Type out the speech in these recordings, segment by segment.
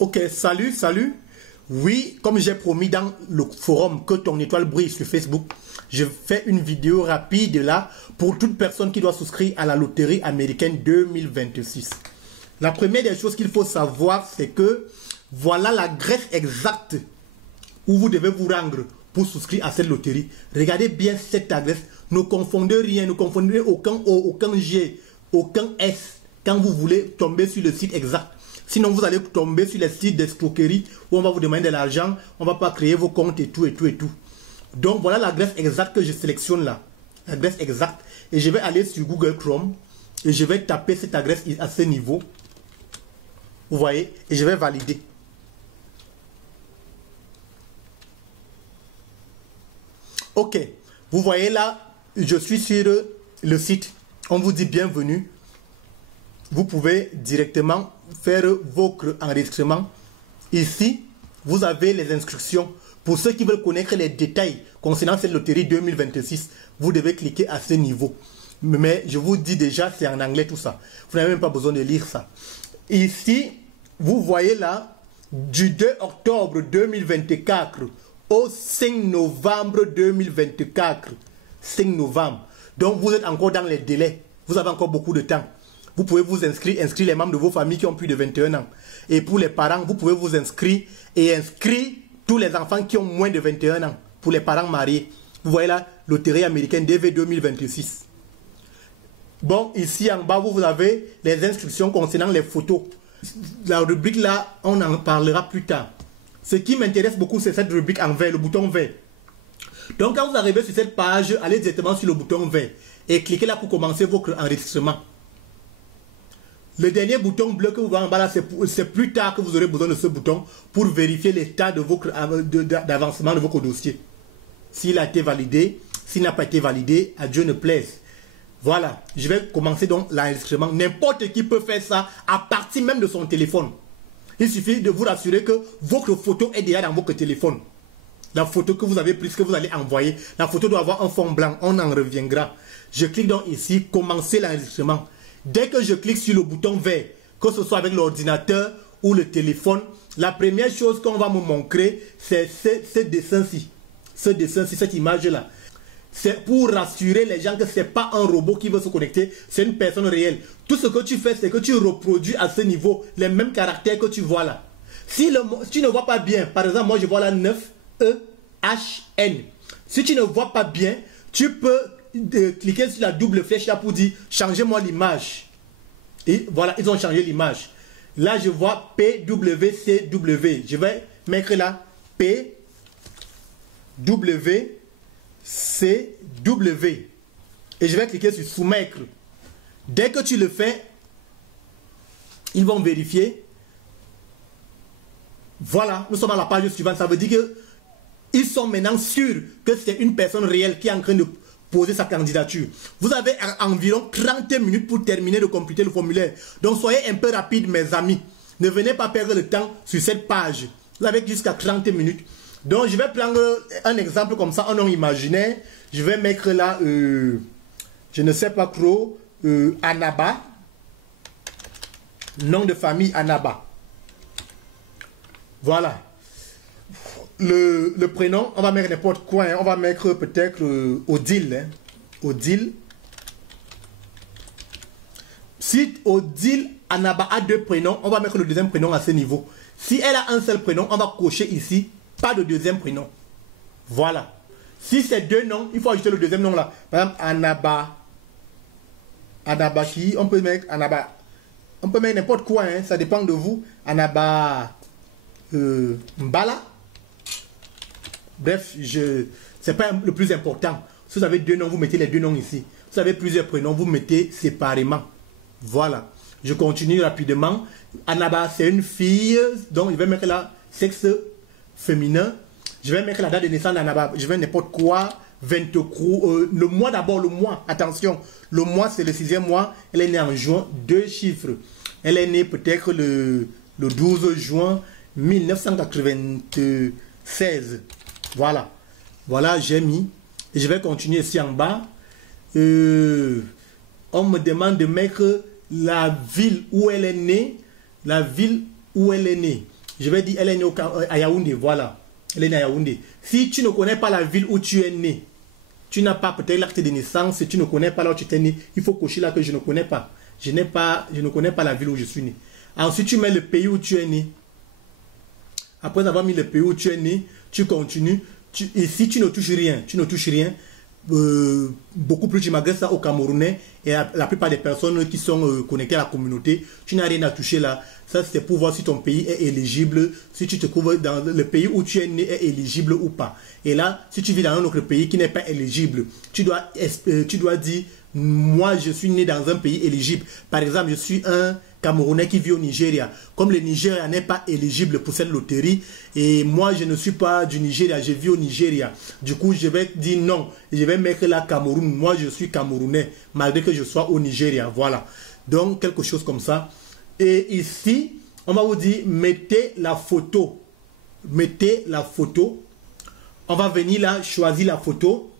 Ok, salut. Oui, comme j'ai promis dans le forum que ton étoile brille sur Facebook, je fais une vidéo rapide là pour toute personne qui doit souscrire à la loterie américaine 2026. La première des choses qu'il faut savoir, c'est que voilà l'adresse exacte où vous devez vous rendre pour souscrire à cette loterie. Regardez bien cette adresse. Ne confondez rien, ne confondez aucun O, aucun G, aucun S quand vous voulez tomber sur le site exact. Sinon, vous allez tomber sur les sites d'escroquerie où on va vous demander de l'argent, on ne va pas créer vos comptes et tout. Donc, voilà l'adresse exacte que je sélectionne là. L'adresse exacte. Et je vais aller sur Google Chrome et je vais taper cette adresse à ce niveau. Vous voyez? Et je vais valider. Ok. Vous voyez là, je suis sur le site. On vous dit bienvenue. Vous pouvez directement faire votre enregistrement. Ici, vous avez les instructions. Pour ceux qui veulent connaître les détails concernant cette loterie 2026, vous devez cliquer à ce niveau. Mais je vous dis déjà, c'est en anglais tout ça. Vous n'avez même pas besoin de lire ça. Ici, vous voyez là, du 2 octobre 2024 au 5 novembre 2024. 5 novembre. Donc, vous êtes encore dans les délais. Vous avez encore beaucoup de temps. Vous pouvez vous inscrire les membres de vos familles qui ont plus de 21 ans. Et pour les parents, vous pouvez vous inscrire et inscrire tous les enfants qui ont moins de 21 ans. Pour les parents mariés. Vous voyez là, loterie américaine DV 2026. Bon, ici en bas, vous avez les instructions concernant les photos. La rubrique là, on en parlera plus tard. Ce qui m'intéresse beaucoup, c'est cette rubrique en vert, le bouton vert. Donc quand vous arrivez sur cette page, allez directement sur le bouton vert et cliquez là pour commencer votre enregistrement. Le dernier bouton bleu que vous voyez en bas là, c'est plus tard que vous aurez besoin de ce bouton pour vérifier l'état de votre d'avancement de votre dossier. S'il a été validé, s'il n'a pas été validé, à Dieu ne plaise. Voilà, je vais commencer donc l'enregistrement. N'importe qui peut faire ça à partir même de son téléphone. Il suffit de vous rassurer que votre photo est déjà dans votre téléphone. La photo que vous avez prise, que vous allez envoyer, la photo doit avoir un fond blanc, on en reviendra. Je clique donc ici, commencer l'enregistrement. Dès que je clique sur le bouton vert, que ce soit avec l'ordinateur ou le téléphone, la première chose qu'on va me montrer, c'est ce dessin-ci. Ce dessin-ci, cette image-là. C'est pour rassurer les gens que ce n'est pas un robot qui veut se connecter, c'est une personne réelle. Tout ce que tu fais, c'est que tu reproduis à ce niveau les mêmes caractères que tu vois là. Si tu ne vois pas bien, par exemple, moi je vois là 9EHN. Si tu ne vois pas bien, tu peux cliquer sur la double flèche là pour dire changez-moi l'image. Et voilà, ils ont changé l'image. Là, je vois PWCW. Je vais mettre là PWCW. Et je vais cliquer sur soumettre. Dès que tu le fais, ils vont vérifier. Voilà, nous sommes à la page suivante. Ça veut dire que ils sont maintenant sûrs que c'est une personne réelle qui est en train de poser sa candidature. Vous avez environ 30 minutes pour terminer de compléter le formulaire. Donc soyez un peu rapide, mes amis. Ne venez pas perdre le temps sur cette page. Vous avez jusqu'à 30 minutes. Donc je vais prendre un exemple comme ça, un nom imaginaire. Je vais mettre là, je ne sais pas trop, Anaba. Nom de famille Anaba. Voilà. Le prénom, on va mettre n'importe quoi. Hein. On va mettre peut-être Odile. Hein. Odile. Si Odile Anaba a deux prénoms, on va mettre le deuxième prénom à ce niveau. Si elle a un seul prénom, on va cocher ici. Pas de deuxième prénom. Voilà. Si c'est deux noms, il faut ajouter le deuxième nom là. Par exemple, Anaba. Anabaki. On peut mettre Anaba. On peut mettre n'importe quoi. Hein. Ça dépend de vous. Anaba. Mbala. Bref, c'est pas le plus important. Si vous avez deux noms, vous mettez les deux noms ici. Si vous avez plusieurs prénoms, vous mettez séparément. Voilà. Je continue rapidement. Anaba, c'est une fille. Donc, je vais mettre là sexe féminin. Je vais mettre la date de naissance d'Anaba. Je vais n'importe quoi. 23. Le mois d'abord, le mois. Attention. Le mois, c'est le 6e mois. Elle est née en juin. 2 chiffres. Elle est née peut-être le 12 juin 1996. Voilà. Voilà, j'ai mis. Et je vais continuer ici en bas. On me demande de mettre la ville où elle est née. La ville où elle est née. Je vais dire, elle est née à Yaoundé, voilà. Elle est née à Yaoundé. Si tu ne connais pas la ville où tu es né, tu n'as pas peut-être l'acte de naissance, tu ne connais pas là où tu es né, il faut cocher là que je ne connais pas. Je ne connais pas la ville où je suis né. Ensuite, tu mets le pays où tu es né. Après avoir mis le pays où tu es né, tu continues. Ici, tu ne touches rien. Tu ne touches rien. Beaucoup plus, tu m'agresses ça aux Camerounais et la plupart des personnes qui sont connectées à la communauté, tu n'as rien à toucher là. Ça, c'est pour voir si ton pays est éligible, si tu te trouves dans le pays où tu es né est éligible ou pas. Et là, si tu vis dans un autre pays qui n'est pas éligible, tu dois dire, moi, je suis né dans un pays éligible. Par exemple, je suis un Camerounais qui vit au Nigeria. Comme le Nigeria n'est pas éligible pour cette loterie, et moi, je ne suis pas du Nigeria, je vis au Nigeria. Du coup, je vais dire non. Je vais mettre là Cameroun. Moi, je suis Camerounais, malgré que je sois au Nigeria. Voilà. Donc, quelque chose comme ça. Et ici, on va vous dire, mettez la photo. Mettez la photo. On va venir là, choisir la photo.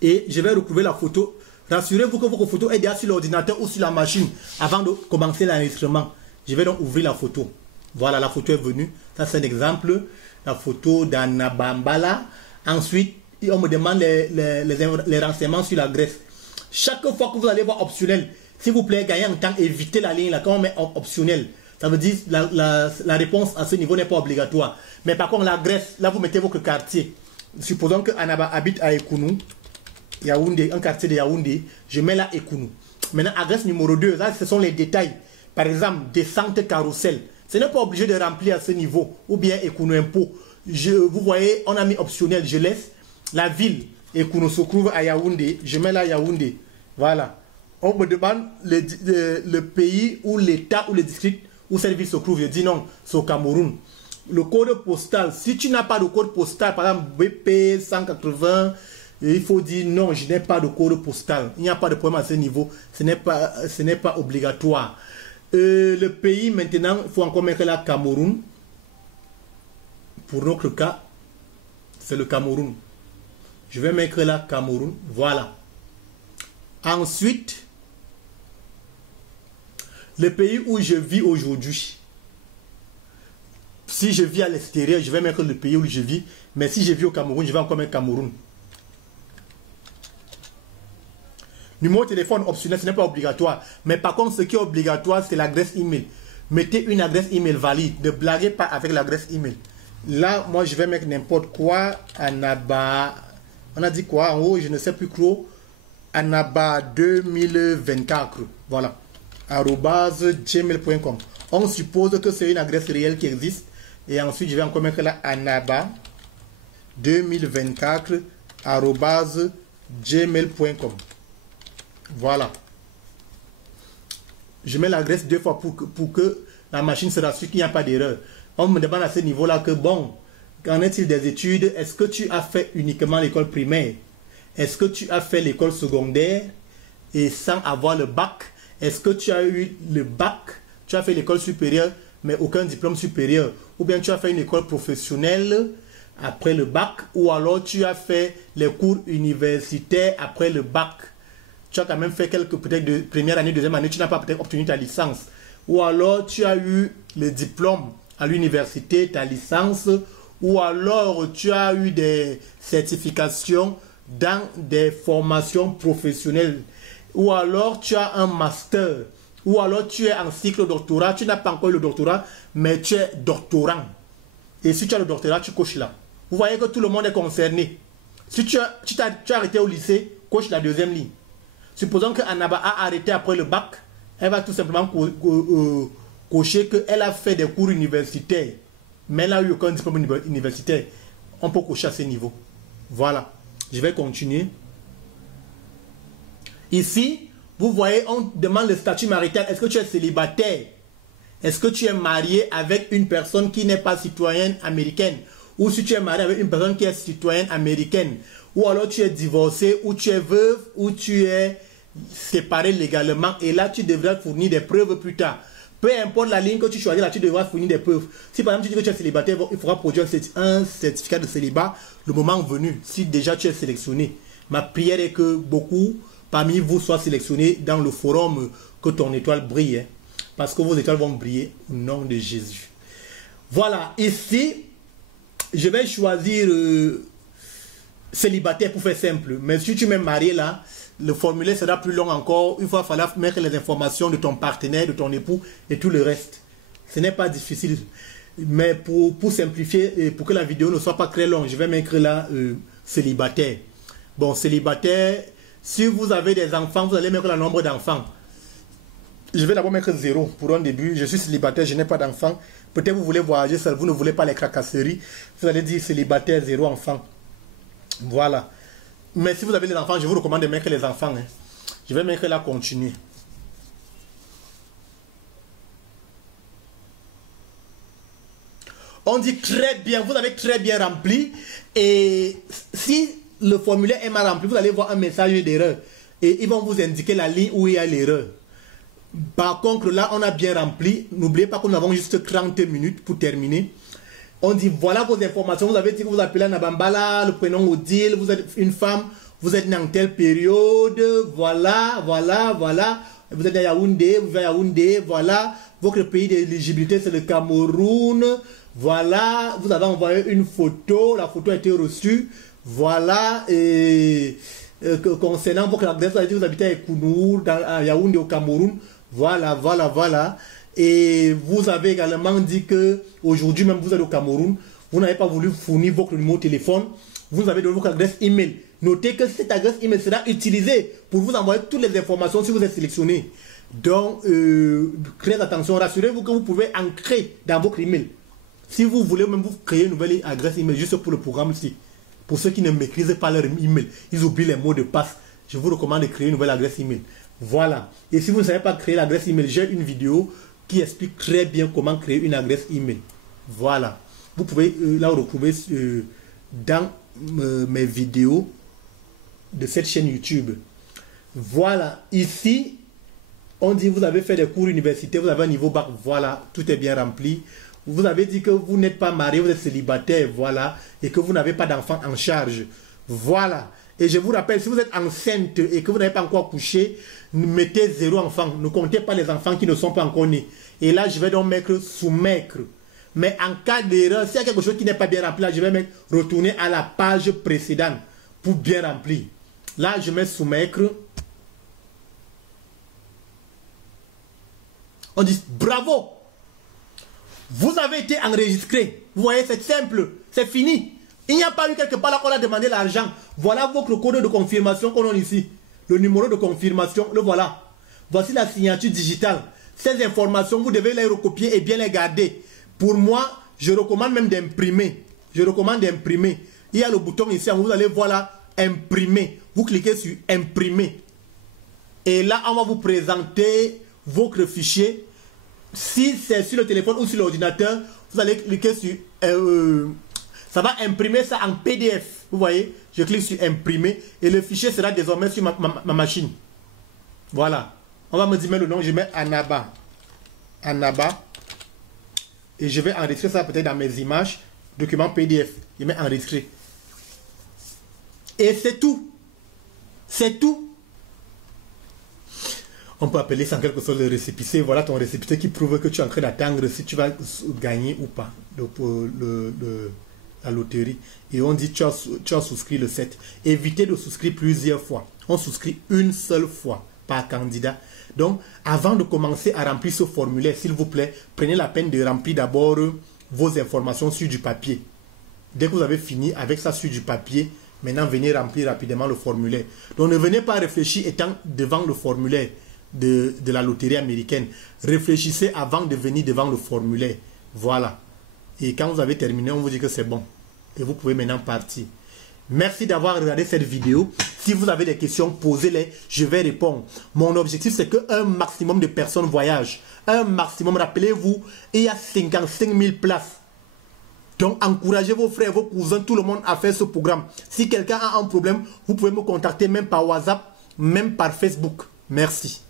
Et je vais retrouver la photo. Rassurez-vous que votre photo est déjà sur l'ordinateur ou sur la machine avant de commencer l'enregistrement. Je vais donc ouvrir la photo. Voilà, la photo est venue. Ça, c'est un exemple. La photo d'Anna Bambala. Ensuite, on me demande les renseignements sur la Grèce. Chaque fois que vous allez voir optionnel, s'il vous plaît, gagnez en temps, évitez la ligne là. Quand on met optionnel, ça veut dire la réponse à ce niveau n'est pas obligatoire. Mais par contre, la Grèce, là, vous mettez votre quartier. Supposons que Anaba habite à Ekounou. Yaoundé, un quartier de Yaoundé, je mets là Ekounou. Maintenant, adresse numéro 2, là, ce sont les détails. Par exemple, descente carrousel. Ce n'est pas obligé de remplir à ce niveau. Ou bien Ekounou impôt. Vous voyez, on a mis optionnel, je laisse. La ville, Ekounou se trouve à Yaoundé. Je mets là Yaoundé. Voilà. On me demande le pays ou l'état ou le district où cette ville se trouve. Je dis non, c'est au Cameroun. Le code postal, si tu n'as pas de code postal, par exemple BP 180, il faut dire non, je n'ai pas de code postal. Il n'y a pas de problème à ce niveau. Ce n'est pas obligatoire. Le pays, maintenant, il faut encore mettre là Cameroun. Pour notre cas, c'est le Cameroun. Je vais mettre là Cameroun. Voilà. Ensuite, le pays où je vis aujourd'hui. Si je vis à l'extérieur, je vais mettre le pays où je vis. Mais si je vis au Cameroun, je vais encore mettre Cameroun. Numéro de téléphone optionnel, ce n'est pas obligatoire. Mais par contre, ce qui est obligatoire, c'est l'adresse email. Mettez une adresse email valide. Ne blaguez pas avec l'adresse email. Là, moi, je vais mettre n'importe quoi. Anaba. On a dit quoi en haut? Je ne sais plus trop. Anaba 2024. Voilà. @gmail.com. On suppose que c'est une adresse réelle qui existe. Et ensuite, je vais encore mettre là Anaba 2024 @gmail.com. Voilà. Je mets l'adresse 2 fois pour que la machine se rassure qu'il n'y a pas d'erreur. On me demande à ce niveau-là que bon, qu'en est-il des études? Est-ce que tu as fait uniquement l'école primaire? Est-ce que tu as fait l'école secondaire et sans avoir le bac? Est-ce que tu as eu le bac? Tu as fait l'école supérieure mais aucun diplôme supérieur? Ou bien tu as fait une école professionnelle après le bac? Ou alors tu as fait les cours universitaires après le bac? Tu as quand même fait quelques peut-être de première année, deuxième année, tu n'as pas peut-être obtenu ta licence. Ou alors tu as eu le diplôme à l'université, ta licence. Ou alors tu as eu des certifications dans des formations professionnelles. Ou alors tu as un master. Ou alors tu es en cycle doctorat. Tu n'as pas encore le doctorat, mais tu es doctorant. Et si tu as le doctorat, tu coches là. Vous voyez que tout le monde est concerné. Si tu as arrêté au lycée, coche la deuxième ligne. Supposons que Anaba a arrêté après le bac, elle va tout simplement cocher qu'elle a fait des cours universitaires, mais elle n'a eu aucun diplôme universitaire. On peut cocher à ce niveau. Voilà. Je vais continuer. Ici, vous voyez, on demande le statut marital. Est-ce que tu es célibataire? Est-ce que tu es marié avec une personne qui n'est pas citoyenne américaine? Ou si tu es marié avec une personne qui est citoyenne américaine? Ou alors tu es divorcé, ou tu es veuve, ou tu es séparé légalement. Et là, tu devras fournir des preuves plus tard. Peu importe la ligne que tu choisis, là, tu devras fournir des preuves. Si par exemple tu dis que tu es célibataire, il faudra produire un certificat de célibat le moment venu, si déjà tu es sélectionné. Ma prière est que beaucoup parmi vous soient sélectionnés dans le forum que ton étoile brille. parce que vos étoiles vont briller au nom de Jésus. Voilà, ici, je vais choisir célibataire pour faire simple. Mais si tu m'es marié là, le formulaire sera plus long encore. Il va falloir mettre les informations de ton partenaire, de ton époux et tout le reste. Ce n'est pas difficile. Mais pour simplifier et pour que la vidéo ne soit pas très longue, je vais mettre là célibataire. Bon, célibataire, si vous avez des enfants, vous allez mettre le nombre d'enfants. Je vais d'abord mettre 0 pour un début. Je suis célibataire, je n'ai pas d'enfants. Peut-être vous voulez voyager seul, vous ne voulez pas les cracasseries. Vous allez dire célibataire, 0 enfants. Voilà. Mais si vous avez des enfants, je vous recommande de mettre les enfants. Hein. Je vais mettre là continuer. On dit très bien, vous avez très bien rempli. Et si le formulaire est mal rempli, vous allez voir un message d'erreur. Et ils vont vous indiquer la ligne où il y a l'erreur. Par contre, là, on a bien rempli. N'oubliez pas que nous avons juste 30 minutes pour terminer. On dit, voilà vos informations. Vous avez dit que vous appelez Nabambala, le prénom Odile, vous êtes une femme, vous êtes dans telle période. Voilà, voilà, voilà. Vous êtes à Yaoundé, vous vivez à Yaoundé, voilà. Votre pays d'éligibilité, c'est le Cameroun. Voilà, vous avez envoyé une photo, la photo a été reçue. Voilà, et concernant votre adresse, vous avez dit que vous habitez à Kounour, à Yaoundé, au Cameroun. Voilà, voilà, voilà. Et vous avez également dit que aujourd'hui même vous êtes au Cameroun, vous n'avez pas voulu fournir votre numéro de téléphone, vous avez donné votre adresse email. Notez que cette adresse email sera utilisée pour vous envoyer toutes les informations si vous êtes sélectionné. Donc, très attention, rassurez-vous que vous pouvez ancrer dans votre email. Si vous voulez même vous créer une nouvelle adresse email juste pour le programme-ci. Pour ceux qui ne maîtrisent pas leur email, ils oublient les mots de passe. Je vous recommande de créer une nouvelle adresse email. Voilà. Et si vous ne savez pas créer l'adresse email, j'ai une vidéo qui explique très bien comment créer une adresse email. Voilà. Vous pouvez la retrouver dans mes vidéos de cette chaîne YouTube. Voilà. Ici, on dit vous avez fait des cours universitaires, vous avez un niveau bac. Voilà. Tout est bien rempli. Vous avez dit que vous n'êtes pas marié, vous êtes célibataire. Voilà. Et que vous n'avez pas d'enfant en charge. Voilà. Et je vous rappelle, si vous êtes enceinte et que vous n'avez pas encore couché, mettez 0 enfant. Ne comptez pas les enfants qui ne sont pas encore nés. Et là, je vais donc mettre soumettre. Mais en cas d'erreur, s'il y a quelque chose qui n'est pas bien rempli, là, je vais mettre retourner à la page précédente pour bien remplir. Là, je mets soumettre. On dit bravo. Vous avez été enregistré. Vous voyez, c'est simple. C'est fini. Il n'y a pas eu quelque part là qu'on a demandé l'argent. Voilà votre code de confirmation qu'on a ici. Le numéro de confirmation, le voilà. Voici la signature digitale. Ces informations, vous devez les recopier et bien les garder. Pour moi, je recommande même d'imprimer. Je recommande d'imprimer. Il y a le bouton ici, vous allez voir là, imprimer. Vous cliquez sur imprimer. Et là, on va vous présenter votre fichier. Si c'est sur le téléphone ou sur l'ordinateur, vous allez cliquer sur... ça va imprimer ça en PDF. Vous voyez, je clique sur imprimer et le fichier sera désormais sur ma machine. Voilà. On va me dire le nom, je mets Anaba. Anaba. Et je vais enregistrer ça peut-être dans mes images. Document PDF. Je mets enregistrer. Et c'est tout. C'est tout. On peut appeler ça en quelque sorte le récépissé. Voilà ton récépissé qui prouve que tu es en train d'attendre si tu vas gagner ou pas la loterie. Et on dit tu as souscrit le 7. Évitez de souscrire plusieurs fois. On souscrit une seule fois par candidat. Donc, avant de commencer à remplir ce formulaire, s'il vous plaît, prenez la peine de remplir d'abord vos informations sur du papier. Dès que vous avez fini avec ça sur du papier, maintenant venez remplir rapidement le formulaire. Donc, ne venez pas réfléchir étant devant le formulaire de la loterie américaine. Réfléchissez avant de venir devant le formulaire. Voilà. Et quand vous avez terminé, on vous dit que c'est bon. Et vous pouvez maintenant partir. Merci d'avoir regardé cette vidéo. Si vous avez des questions, posez-les. Je vais répondre. Mon objectif, c'est qu'un maximum de personnes voyagent. Un maximum, rappelez-vous, il y a 55 000 places. Donc, encouragez vos frères, vos cousins, tout le monde à faire ce programme. Si quelqu'un a un problème, vous pouvez me contacter même par WhatsApp, même par Facebook. Merci.